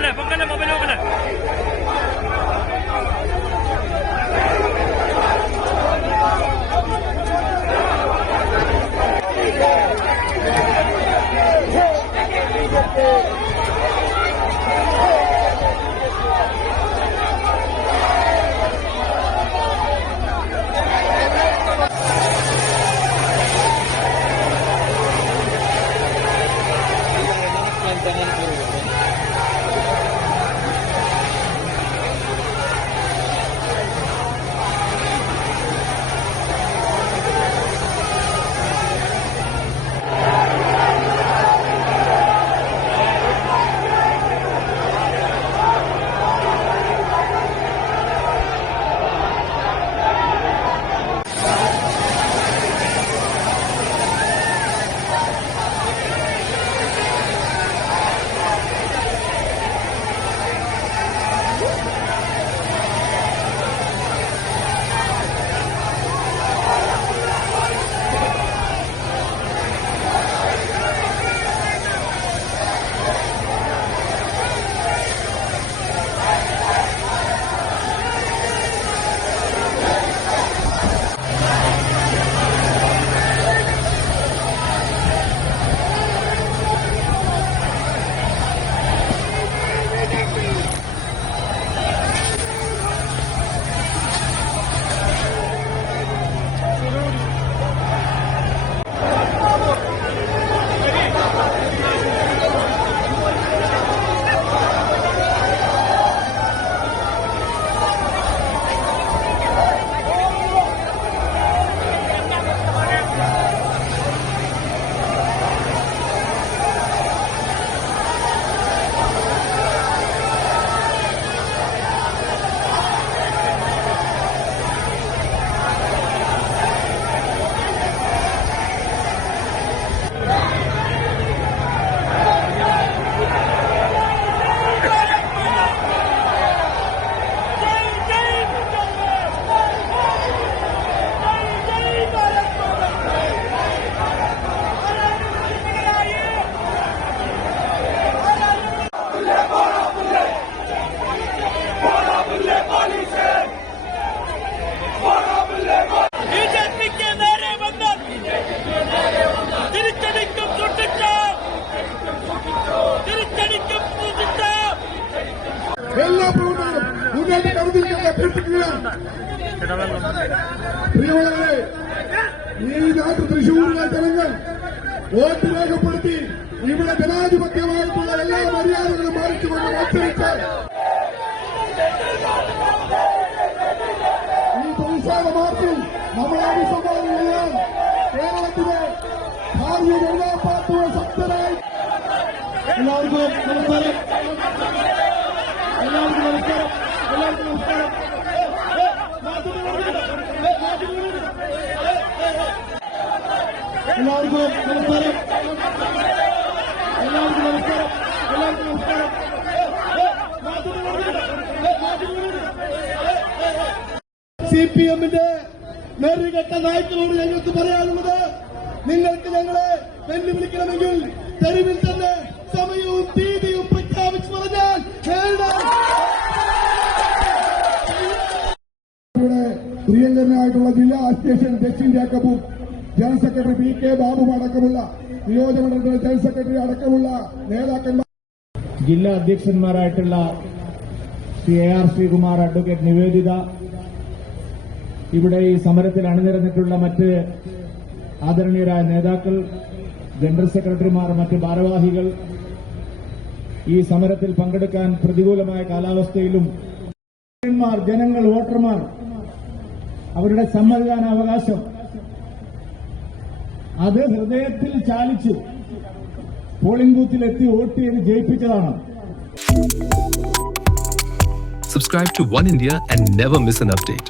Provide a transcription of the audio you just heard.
Póngale, póngale, móvelo, póngale. പ്രിയമുള്ളവരെ ഈ നാട്ട് തൃശൂരിലെ ജനങ്ങൾ വോട്ട് രേഖപ്പെടുത്തി ഇവിടെ ജനാധിപത്യമായിട്ടുള്ള എല്ലാ മര്യാദകളും മറിച്ചുകൊണ്ട് മത്സരിച്ച് ഈ പ്രതിഷേധ മാർച്ചിൽ നമ്മളെ അഭിസംബോധന ചെയ്യാൻ കേരളത്തിലെ ഭാരതീയ ജനതാ പാർട്ടിയുടെ ശക്തരായി എല്ലാവർക്കും നമസ്കാരം എല്ലാവർക്കും നമസ്കാരം എല്ലാവർക്കും നമസ്കാരം എല്ലാവർക്കും നമസ്കാരം. എല്ലാവർക്കും നമസ്കാരം. എല്ലാവർക്കും നമസ്കാരം. സി പി എമ്മിന്റെ നെറുകെട്ട നായ്ക്കളോട് ഞങ്ങൾക്ക് പറയാനുള്ളത് നിങ്ങൾക്ക് ഞങ്ങളെ വെല്ലുവിളിക്കണമെങ്കിൽ തെരുവിൽ തന്നെ സമയവും തീയതിയും പ്രഖ്യാപിച്ചു പറഞ്ഞാൽ പ്രിയങ്കരനായിട്ടുള്ള ജില്ലാ അസോസിയേഷൻ ജസ്റ്റിൻ ജേക്കബും ജനറൽ സെക്രട്ടറി പി കെ ബാബുവും അടക്കമുള്ള നിയോജകമണ്ഡലത്തിലെ ജനറൽ സെക്രട്ടറി അടക്കമുള്ള നേതാക്കന്മാർ. ജില്ലാ അധ്യക്ഷന്മാരായിട്ടുള്ള Shri A R Sreekumar advocate Nivedita. ഇവിടെ ഈ സമരത്തിൽ അണിനിരന്നിട്ടുള്ള മറ്റ് ആദരണീയരായ നേതാക്കൾ ജനറൽ സെക്രട്ടറിമാർ മറ്റ് ഭാരവാഹികൾ ഈ സമരത്തിൽ പങ്കെടുക്കാൻ പ്രതികൂലമായ കാലാവസ്ഥയിലും ജനങ്ങൾ വോട്ടർമാർ അവരുടെ സമ്മതിദാന അവകാശം അത് ഹൃദയത്തിൽ ചാലിച്ച് പോളിംഗ് ബൂത്തിലെത്തി വോട്ട് ചെയ്ത് ജയിപ്പിച്ചതാണ് Subscribe to One India and never miss an update.